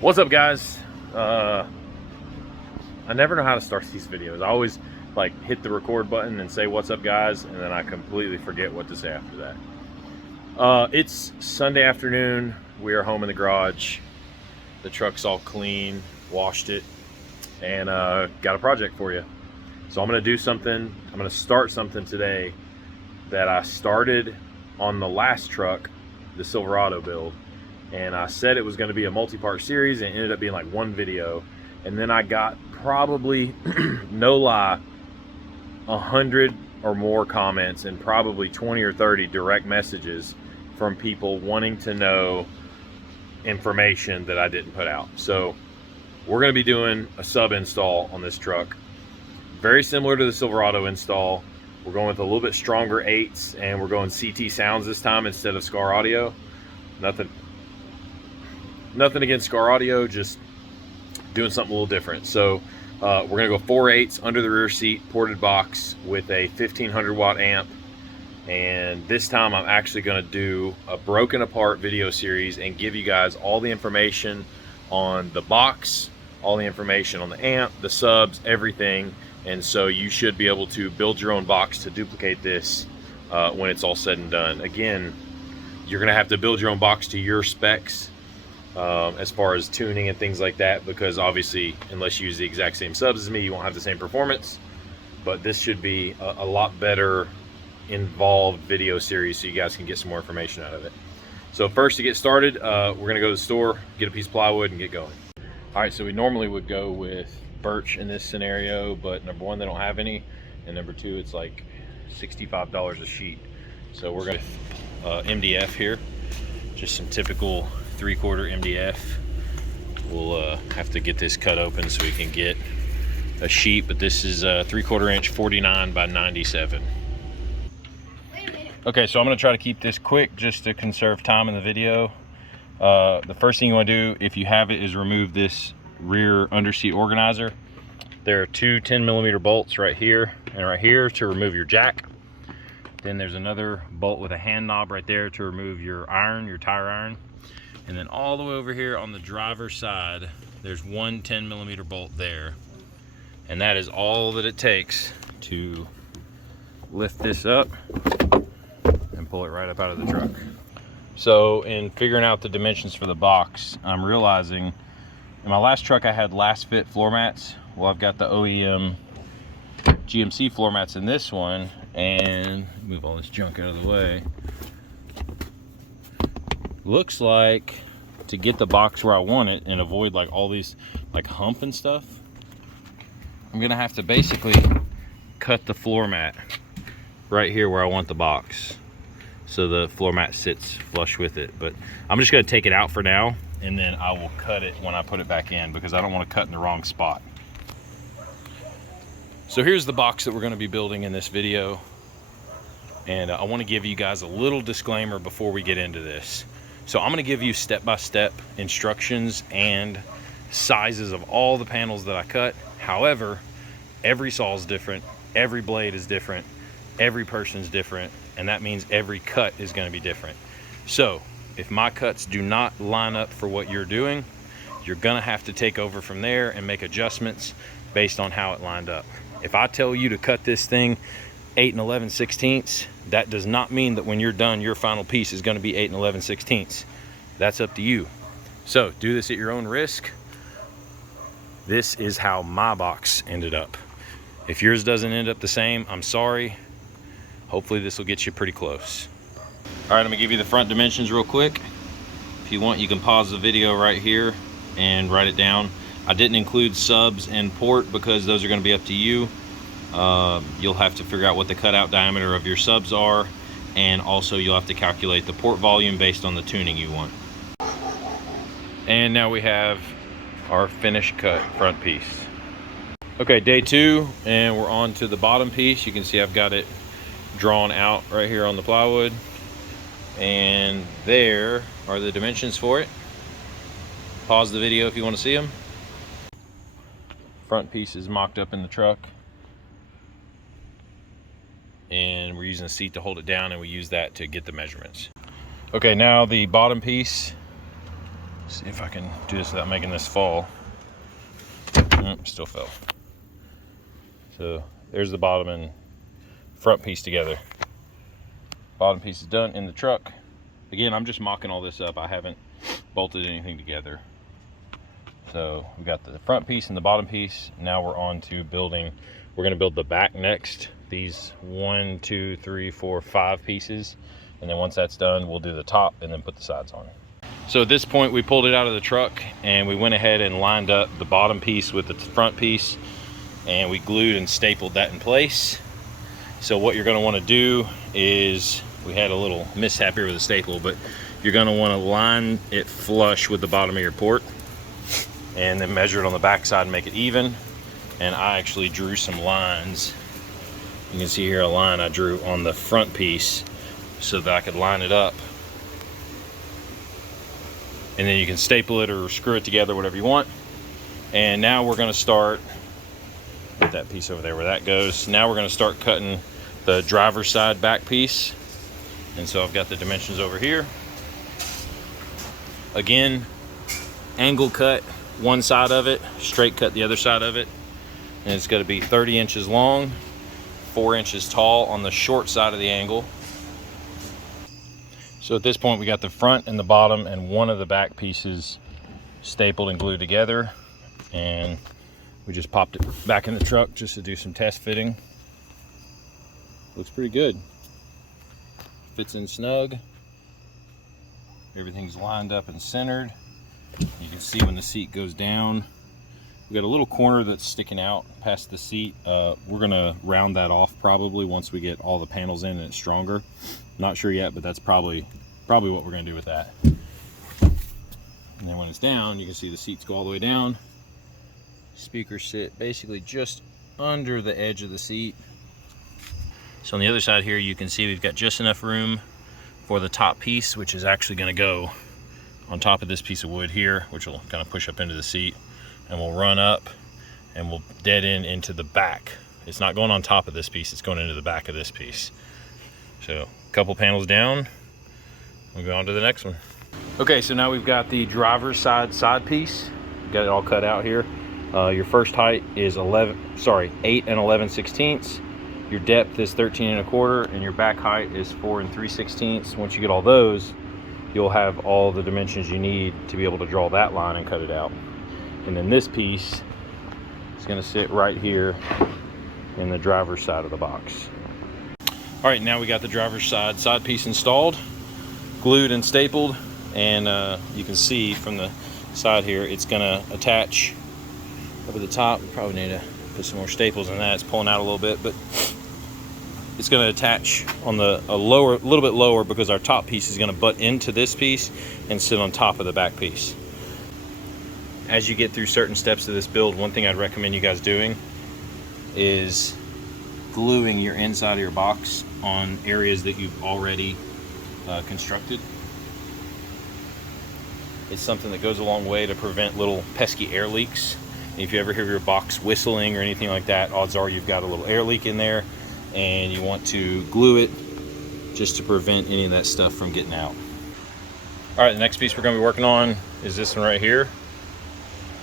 What's up, guys? I never know how to start these videos. I always like hit the record button and say what's up, guys, and then I completely forget what to say after that. It's Sunday afternoon. We are home in the garage. The truck's all clean, washed it, and got a project for you. So I'm gonna do something. I'm gonna start something today that I started on the last truck, the Silverado build. And I said it was going to be a multi-part series, and it ended up being like one video. And then I got probably, no lie, 100 or more comments and probably 20 or 30 direct messages from people wanting to know information that I didn't put out. So we're going to be doing a sub install on this truck, very similar to the Silverado install. We're going with a little bit stronger 8s, and we're going CT sounds this time instead of Scar audio. Nothing against Scar audio, just doing something a little different. So we're gonna go 4 8s under the rear seat, ported box with a 1500 watt amp. And this time I'm actually gonna do a broken apart video series and give you guys all the information on the box, all the information on the amp, the subs, everything. And so you should be able to build your own box to duplicate this when it's all said and done. Again, you're gonna have to build your own box to your specs as far as tuning and things like that, because obviously unless you use the exact same subs as me, you won't have the same performance. But this should be a lot better involved video series, so you guys can get some more information out of it. So first, to get started, we're gonna go to the store, get a piece of plywood, and get going. All right, so we normally would go with birch in this scenario, but number one, they don't have any, and number two, it's like $65 a sheet. So we're gonna MDF here, just some typical 3/4 MDF. We'll have to get this cut open so we can get a sheet, but this is a 3/4 inch 49 by 97. Okay, so I'm gonna try to keep this quick just to conserve time in the video. The first thing you want to do, if you have it, is remove this rear underseat organizer. There are two 10mm bolts right here and right here to remove your jack. Then there's another bolt with a hand knob right there to remove your iron, your tire iron. And then all the way over here on the driver's side, there's one 10mm bolt there. And that is all that it takes to lift this up and pull it right up out of the truck. So in figuring out the dimensions for the box, I'm realizing in my last truck I had last fit floor mats. Well, I've got the OEM GMC floor mats in this one, and move all this junk out of the way. Looks like to get the box where I want it and avoid like all these like hump and stuff, I'm gonna have to basically cut the floor mat right here where I want the box, so the floor mat sits flush with it. But I'm just gonna take it out for now, and then I will cut it when I put it back in, because I don't want to cut in the wrong spot. So here's the box that we're going to be building in this video, and I want to give you guys a little disclaimer before we get into this. So I'm going to give you step-by-step instructions and sizes of all the panels that I cut. However, every saw is different, every blade is different, every person's different, and that means every cut is going to be different. So if my cuts do not line up for what you're doing, you're going to have to take over from there and make adjustments based on how it lined up. If I tell you to cut this thing 8 11/16, that does not mean that when you're done, your final piece is going to be 8 11/16. That's up to you. So do this at your own risk. This is how my box ended up. If yours doesn't end up the same, I'm sorry. Hopefully this will get you pretty close. All right, I'm gonna give you the front dimensions real quick. If you want, you can pause the video right here and write it down. I didn't include subs and port because those are gonna be up to you. You'll have to figure out what the cutout diameter of your subs are, and also you'll have to calculate the port volume based on the tuning you want. And now we have our finished cut front piece. Okay, day 2, and we're on to the bottom piece. You can see I've got it drawn out right here on the plywood, and there are the dimensions for it. Pause the video if you want to see them. Front piece is mocked up in the truck, and we're using a seat to hold it down, and we use that to get the measurements. Okay, now the bottom piece See if I can do this without making this fall. Still fell. So there's the bottom and front piece together. Bottom piece is done in the truck. Again, I'm just mocking all this up. I haven't bolted anything together. So we've got the front piece and the bottom piece. Now we're on to building. We're going to build the back next. These 1, 2, 3, 4, 5 pieces. And then once that's done, we'll do the top and then put the sides on. So at this point, we pulled it out of the truck and we went ahead and lined up the bottom piece with the front piece, and we glued and stapled that in place. So what you're going to want to do is, we had a little mishap here with the staple, but you're going to want to line it flush with the bottom of your port and then measure it on the back side and make it even. And I actually drew some lines. You can see here a line I drew on the front piece so that I could line it up. And then you can staple it or screw it together, whatever you want. And now we're going to start, put that piece over there where that goes. Now we're going to start cutting the driver's side back piece. And so I've got the dimensions over here. Again, angle cut one side of it, straight cut the other side of it. And it's going to be 30 inches long, 4 inches tall on the short side of the angle. So at this point, we got the front and the bottom and one of the back pieces stapled and glued together. And we just popped it back in the truck just to do some test fitting. Looks pretty good. Fits in snug. Everything's lined up and centered. You can see when the seat goes down, we got a little corner that's sticking out past the seat. We're gonna round that off probably once we get all the panels in and it's stronger. Not sure yet, but that's probably what we're gonna do with that. And then when it's down, you can see the seats go all the way down. Speakers sit basically just under the edge of the seat. So on the other side here, you can see we've got just enough room for the top piece, which is actually gonna go on top of this piece of wood here, which will kind of push up into the seat, and we'll run up and we'll dead end into the back. It's not going on top of this piece, it's going into the back of this piece. So a couple panels down, we'll go on to the next one. Okay, so now we've got the driver's side piece. Got it all cut out here. Your first height is 8 and 11/16. Your depth is 13 1/4, and your back height is 4 3/16. Once you get all those, you'll have all the dimensions you need to be able to draw that line and cut it out. And then this piece is going to sit right here in the driver's side of the box. All right, now we got the driver's side piece installed, glued and stapled, and you can see from the side here, it's going to attach over the top. We probably need to put some more staples in that. It's pulling out a little bit, but it's going to attach on a little bit lower, because our top piece is going to butt into this piece and sit on top of the back piece. As you get through certain steps of this build, one thing I'd recommend you guys doing is gluing your inside of your box on areas that you've already constructed. It's something that goes a long way to prevent little pesky air leaks. If you ever hear your box whistling or anything like that, odds are you've got a little air leak in there, and you want to glue it just to prevent any of that stuff from getting out. All right, the next piece we're going to be working on is this one right here,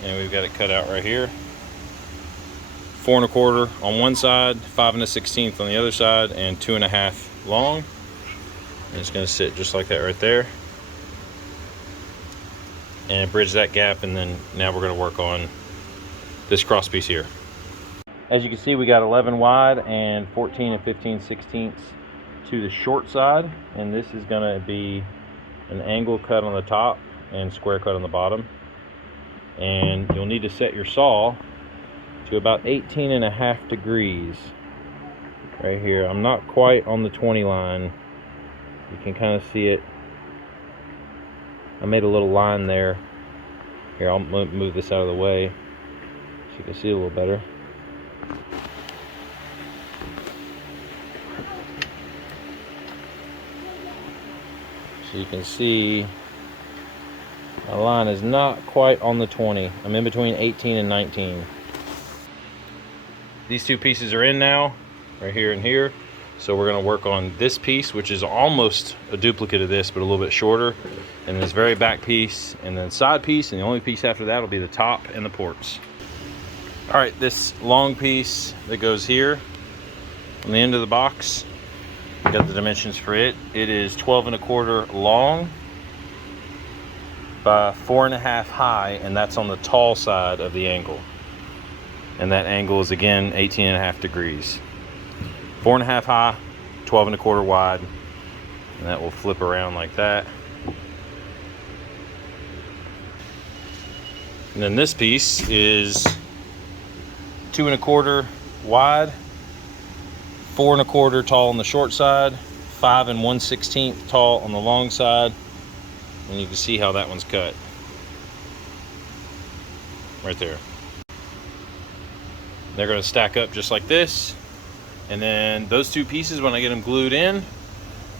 and we've got it cut out right here. 4 1/4 on one side, 5 1/16 on the other side, and 2 1/2 long. And it's going to sit just like that right there, and bridge that gap. And then now we're going to work on this cross piece here. As you can see, we got 11 wide and 14 15/16 to the short side, and this is going to be an angle cut on the top and square cut on the bottom. And you'll need to set your saw to about 18 1/2 degrees right here. I'm not quite on the 20 line. You can kind of see it. I made a little line there. Here, I'll move this out of the way so you can see a little better. So you can see my line is not quite on the 20. I'm in between 18 and 19. These two pieces are in now, right here and here. So we're going to work on this piece, which is almost a duplicate of this, but a little bit shorter, and this very back piece, and then side piece, and the only piece after that will be the top and the ports. All right, this long piece that goes here on the end of the box, I got the dimensions for it. It is 12 1/4 long by 4 1/2 high, and that's on the tall side of the angle. And that angle is again 18 1/2 degrees. 4 1/2 high, 12 1/4 wide, and that will flip around like that. And then this piece is 2 1/4 wide, 4 1/4 tall on the short side, 5 1/16 tall on the long side, and you can see how that one's cut right there. They're going to stack up just like this, and then those two pieces, when I get them glued in,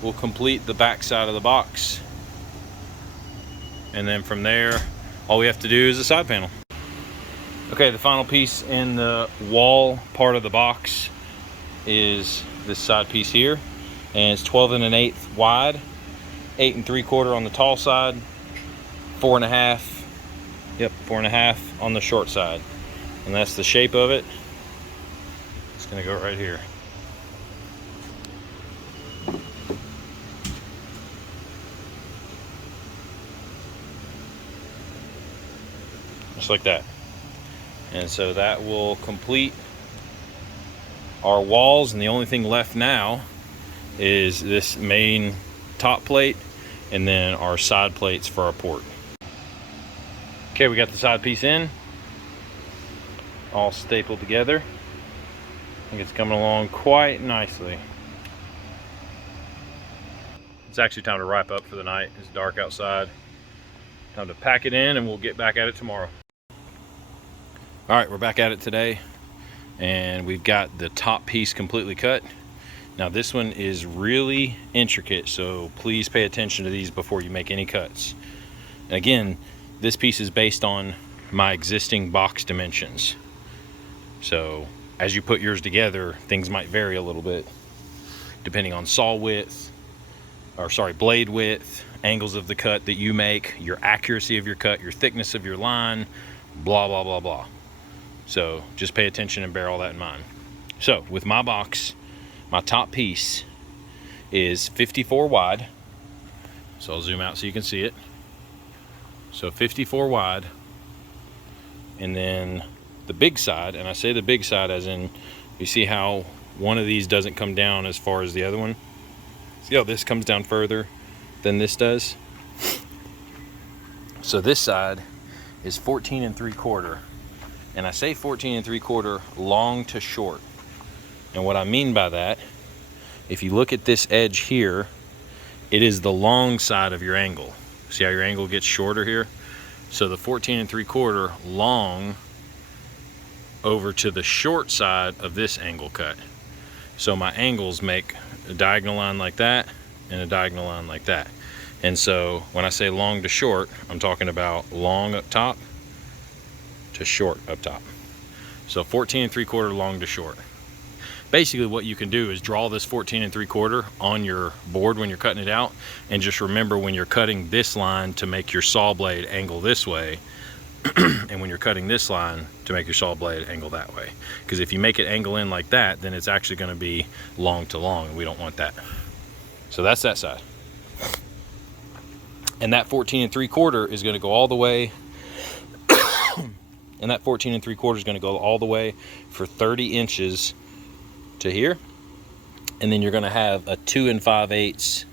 will complete the back side of the box. And then from there, all we have to do is the side panel. Okay, the final piece in the wall part of the box is this side piece here, and it's 12 1/8 wide, 8 3/4 on the tall side, 4 1/2, yep, 4 1/2 on the short side. And that's the shape of it. It's gonna go right here. Just like that. And so that will complete our walls, and the only thing left now is this main top plate and then our side plates for our port. Okay, we got the side piece in, all stapled together. I think it's coming along quite nicely. It's actually time to wrap up for the night. It's dark outside. Time to pack it in, and we'll get back at it tomorrow. All right, we're back at it today, and we've got the top piece completely cut. Now this one is really intricate, so please pay attention to these before you make any cuts. And again, this piece is based on my existing box dimensions. So as you put yours together, things might vary a little bit depending on saw width, or sorry, blade width, angles of the cut that you make, your accuracy of your cut, your thickness of your line, blah, blah, blah, blah. So just pay attention and bear all that in mind. So with my box, my top piece is 54 wide. So I'll zoom out so you can see it. So 54 wide. And then the big side, and I say the big side as in, you see how one of these doesn't come down as far as the other one? See how this comes down further than this does? So this side is 14 3/4. And I say 14 3/4 long to short. And what I mean by that, if you look at this edge here, it is the long side of your angle. See how your angle gets shorter here? So the 14 3/4 long over to the short side of this angle cut. So my angles make a diagonal line like that and a diagonal line like that. And so when I say long to short, I'm talking about long up top to short up top. So 14 3/4 long to short. Basically what you can do is draw this 14 3/4 on your board when you're cutting it out, and just remember when you're cutting this line to make your saw blade angle this way, and when you're cutting this line to make your saw blade angle that way. Because if you make it angle in like that, then it's actually going to be long to long, and we don't want that. So that's that side. And that 14 3/4 is going to go all the way and that 14 3/4 is going to go all the way for 30 inches to here. And then you're going to have a 2 5/8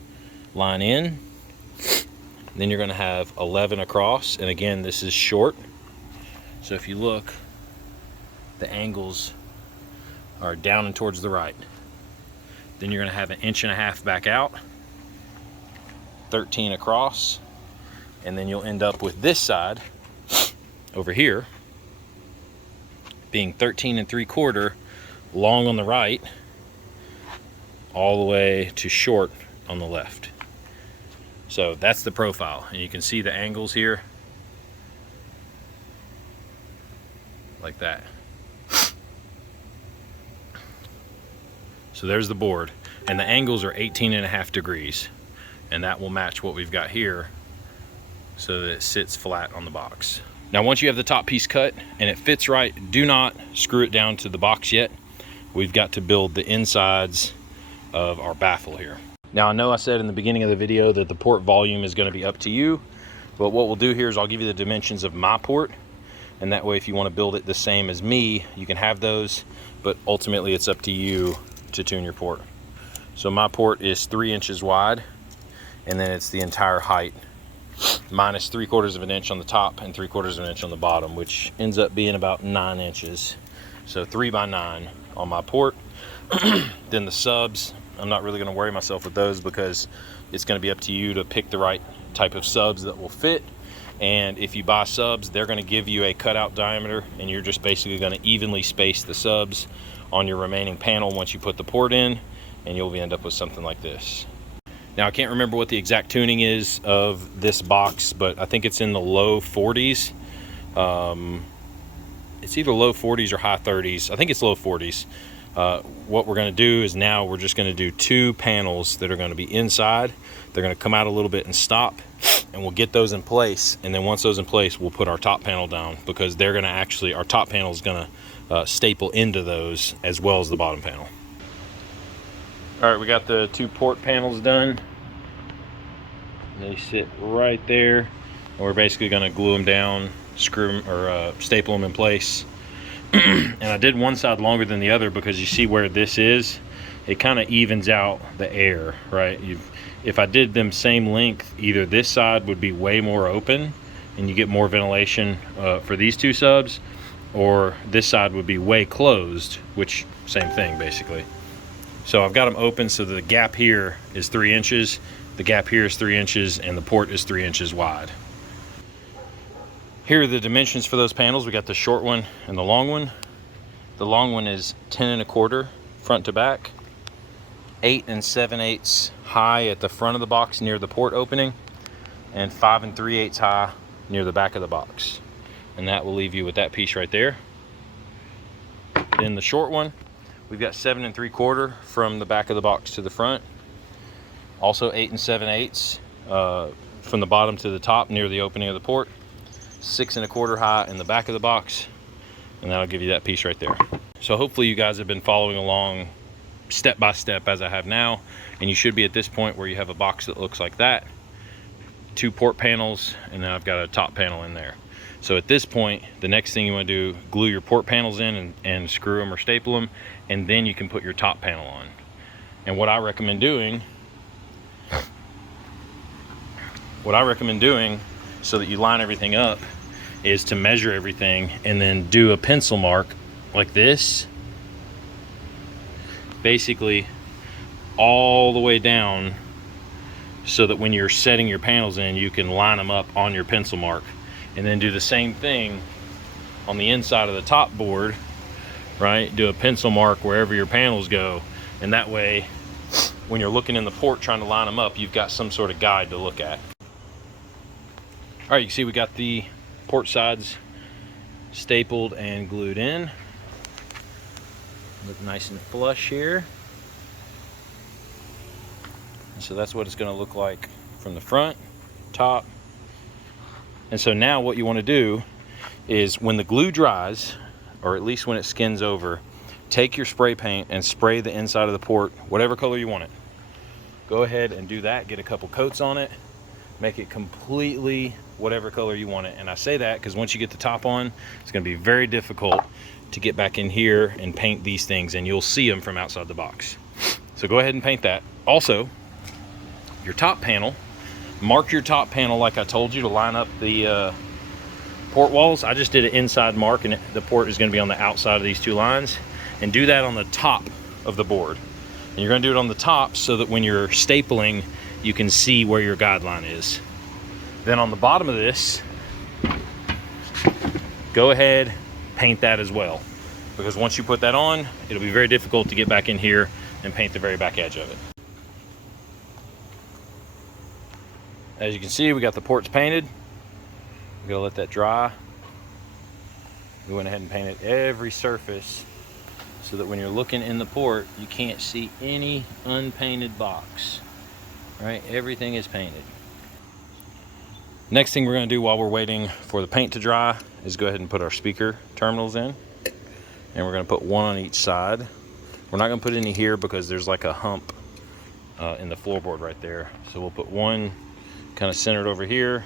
line in. Then you're going to have 11 across. And again, this is short. So if you look, the angles are down and towards the right. Then you're going to have 1.5 inches back out, 13 across. And then you'll end up with this side over here being 13 3/4 long on the right, all the way to short on the left. So that's the profile, and you can see the angles here like that. So So there's the board, and the angles are 18.5 degrees, and that will match what we've got here so that it sits flat on the box. Now once you have the top piece cut and it fits right, do not screw it down to the box yet. We've got to build the insides of our baffle here. Now I know I said in the beginning of the video that the port volume is going to be up to you, but what we'll do here is I'll give you the dimensions of my port, and that way if you want to build it the same as me, you can have those, but ultimately it's up to you to tune your port. So my port is 3 inches wide, and then it's the entire height minus 3/4 of an inch on the top and 3/4 of an inch on the bottom, which ends up being about 9 inches. So 3 by 9 on my port. Then the subs, I'm not really going to worry myself with those because it's going to be up to you to pick the right type of subs that will fit. And if you buy subs, they're going to give you a cutout diameter, and you're just basically going to evenly space the subs on your remaining panel once you put the port in, and you'll end up with something like this. Now I can't remember what the exact tuning is of this box, but I think it's in the low 40s. It's either low 40s or high 30s. I think it's low 40s. What we're going to do is now we're just going to do 2 panels that are going to be inside. They're going to come out a little bit and stop, and we'll get those in place. And then once those in place, we'll put our top panel down, because they're going to actually, our top panel is going to staple into those as well as the bottom panel. All right, we got the 2 port panels done. They sit right there, and we're basically going to glue them down, screw them, or staple them in place. And I did one side longer than the other because you see where this is, it kind of evens out the air, right? If I did them same length, either this side would be way more open and you get more ventilation for these 2 subs, or this side would be way closed, which same thing basically. So I've got them open so the gap here is 3 inches, the gap here is 3 inches, and the port is 3 inches wide. Here are the dimensions for those panels. We got the short one and the long one. The long one is 10 1/4 front to back, 8 7/8 high at the front of the box near the port opening, and 5 3/8 high near the back of the box. And that will leave you with that piece right there. Then the short one, we've got 7 3/4 from the back of the box to the front. Also 8 7/8 from the bottom to the top near the opening of the port. 6 1/4 high in the back of the box, and that'll give you that piece right there. So hopefully you guys have been following along step by step as I have now, and you should be at this point where you have a box that looks like that, 2 port panels, and then I've got a top panel in there. So at this point, the next thing you want to do, glue your port panels in and screw them or staple them, and then you can put your top panel on. And what I recommend doing so that you line everything up is to measure everything and then do a pencil mark like this, basically all the way down, so that when you're setting your panels in, you can line them up on your pencil mark. And then do the same thing on the inside of the top board, right? Do a pencil mark wherever your panels go, and that way when you're looking in the port trying to line them up, you've got some sort of guide to look at. All right, you can see we got the port sides stapled and glued in. Look nice and flush here. So that's what it's going to look like from the front, top. And so now what you want to do is, when the glue dries, or at least when it skins over, take your spray paint and spray the inside of the port whatever color you want it. Go ahead and do that, get a couple coats on it, make it completely whatever color you want it. And I say that because once you get the top on, it's going to be very difficult to get back in here and paint these things, and you'll see them from outside the box. So go ahead and paint that. Also, your top panel, mark your top panel like I told you to line up the port walls. I just did an inside mark, and the port is going to be on the outside of these 2 lines. And do that on the top of the board. And you're going to do it on the top so that when you're stapling, you can see where your guideline is. Then on the bottom of this, go ahead, paint that as well. Because once you put that on, it'll be very difficult to get back in here and paint the very back edge of it. As you can see, we got the ports painted. We're gonna let that dry. We went ahead and painted every surface so that when you're looking in the port, you can't see any unpainted box. Right? Everything is painted. Next thing we're going to do while we're waiting for the paint to dry is go ahead and put our speaker terminals in. And we're going to put one on each side. We're not going to put any here because there's like a hump in the floorboard right there. So we'll put one kind of centered over here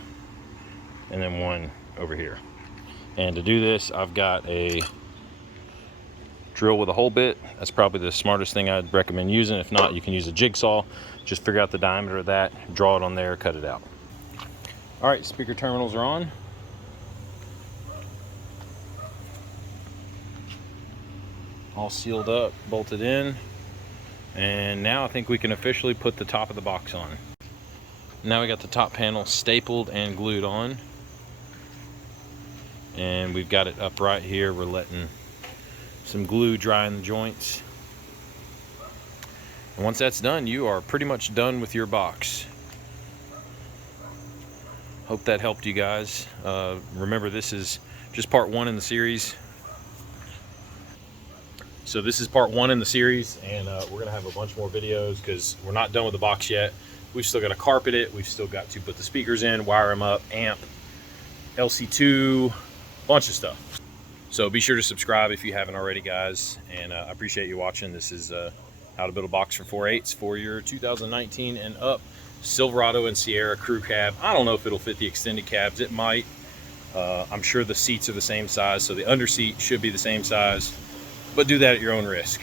and then one over here. And to do this, I've got a drill with a hole bit. That's probably the smartest thing I'd recommend using. If not, you can use a jigsaw. Just figure out the diameter of that, draw it on there, cut it out. All right, speaker terminals are on. All sealed up, bolted in. And now I think we can officially put the top of the box on. Now we got the top panel stapled and glued on. And we've got it up right here. We're letting some glue dry in the joints. And once that's done, you are pretty much done with your box. Hope that helped you guys. Remember, this is just part one in the series. So this is part one in the series, and we're gonna have a bunch more videos because we're not done with the box yet. We've still got to carpet it. We've still got to put the speakers in, wire them up, amp, LC2, bunch of stuff. So be sure to subscribe if you haven't already, guys. And I appreciate you watching. This is how to build a box for 4.8s for your 2019 and up Silverado and Sierra crew cab. I don't know if it'll fit the extended cabs. It might. I'm sure the seats are the same size, so the under seat should be the same size, but do that at your own risk.